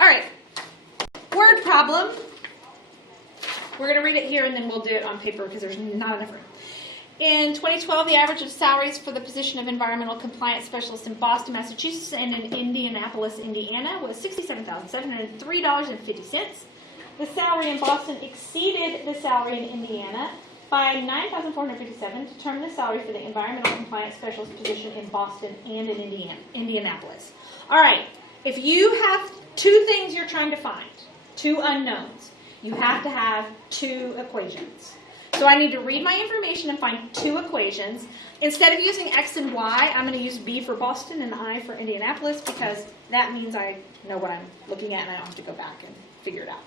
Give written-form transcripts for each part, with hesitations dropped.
All right. Word problem. We're going to read it here and then we'll do it on paper because there's not enough room. In 2012, the average of salaries for the position of environmental compliance specialist in Boston, Massachusetts, and in Indianapolis, Indiana, was $67,703.50. The salary in Boston exceeded the salary in Indiana by $9,457. Determine the salary for the environmental compliance specialist position in Boston and in Indianapolis. All right. If you have two things you're trying to find, two unknowns, you have to have two equations. So I need to read my information and find two equations. Instead of using X and Y, I'm going to use B for Boston and I for Indianapolis because that means I know what I'm looking at and I don't have to go back and figure it out.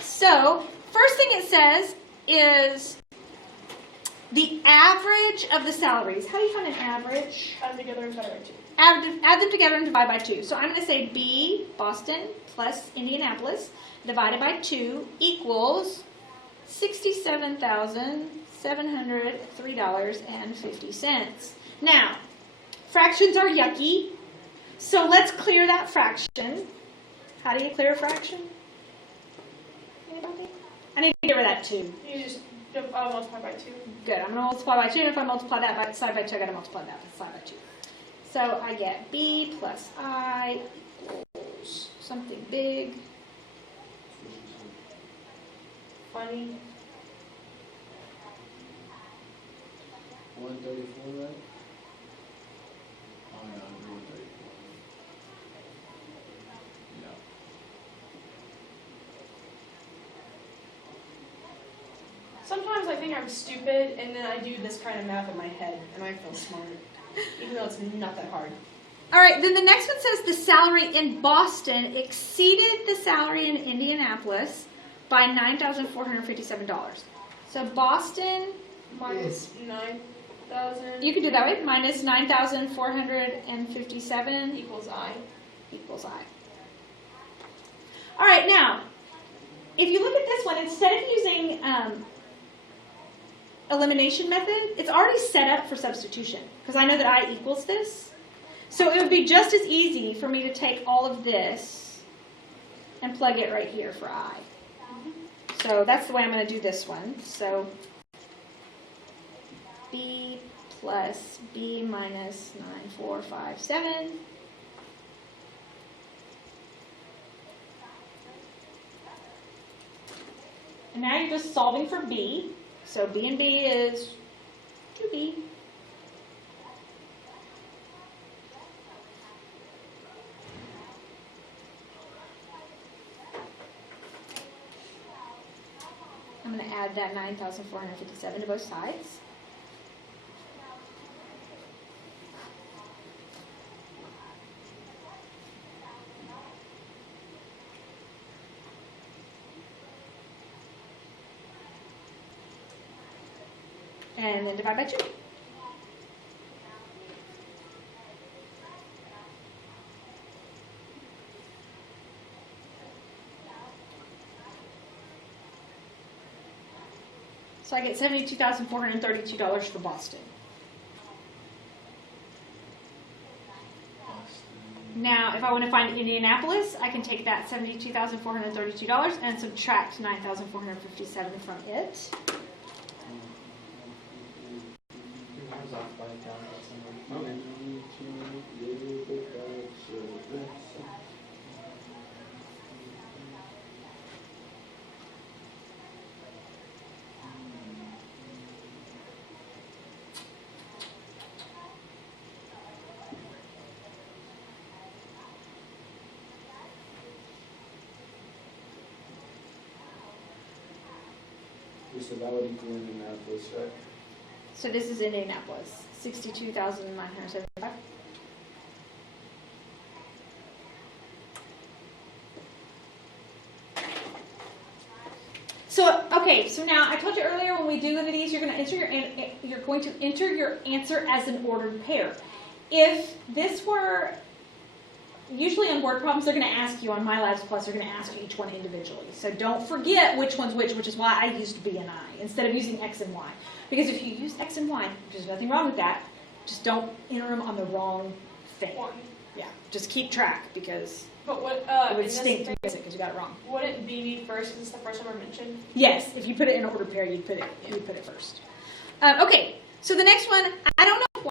So first thing it says is the average of the salaries. How do you find an average? Add them together and divide by 2. Add them together and divide by 2. So I'm going to say B, Boston, plus Indianapolis, divided by 2 equals $67,703.50. Now, fractions are yucky, so let's clear that fraction. How do you clear a fraction? Anybody? I need to get rid of that 2. You just multiply by 2. Good. I'm going to multiply by 2, and if I multiply that by side by 2, I've got to multiply that side by 2. So I get B plus I equals something big. Funny. 134, right? Oh, no, 134. Yeah. Sometimes I think I'm stupid, and then I do this kind of math in my head, and I feel smart, even though it's not that hard. All right, then the next one says the salary in Boston exceeded the salary in Indianapolis by $9,457. So Boston, Minus 9,000. you can do that way, minus 9,457 Equals I. equals I. All right, now, if you look at this one, instead of using elimination method, it's already set up for substitution because I know that I equals this. So it would be just as easy for me to take all of this and plug it right here for I. So that's the way I'm going to do this one. So B plus B minus 9,457. And now you're just solving for B. So B and B is 2B. I'm going to add that 9,457 to both sides. And then divide by 2. So I get $72,432 for Boston. Now, if I want to find Indianapolis, I can take that $72,432 and subtract 9,457 from it. So that would equal Indianapolis, right? So this is Indianapolis, 62,975. So okay, so now I told you earlier when we do look at these, you're going to enter your answer as an ordered pair. If this were usually on word problems, they're going to ask you on MyLabs Plus, they're going to ask you each one individually. So don't forget which one's which is why I used B and I instead of using X and Y. Because if you use X and Y, there's nothing wrong with that. Just don't enter them on the wrong thing. One. Yeah, just keep track because But what, It in would this stink to thing, miss it because you got it wrong. wouldn't B be first because it's the first one I mentioned? Yes, if you put it in order pair, you'd put it first. Okay, so the next one, I don't know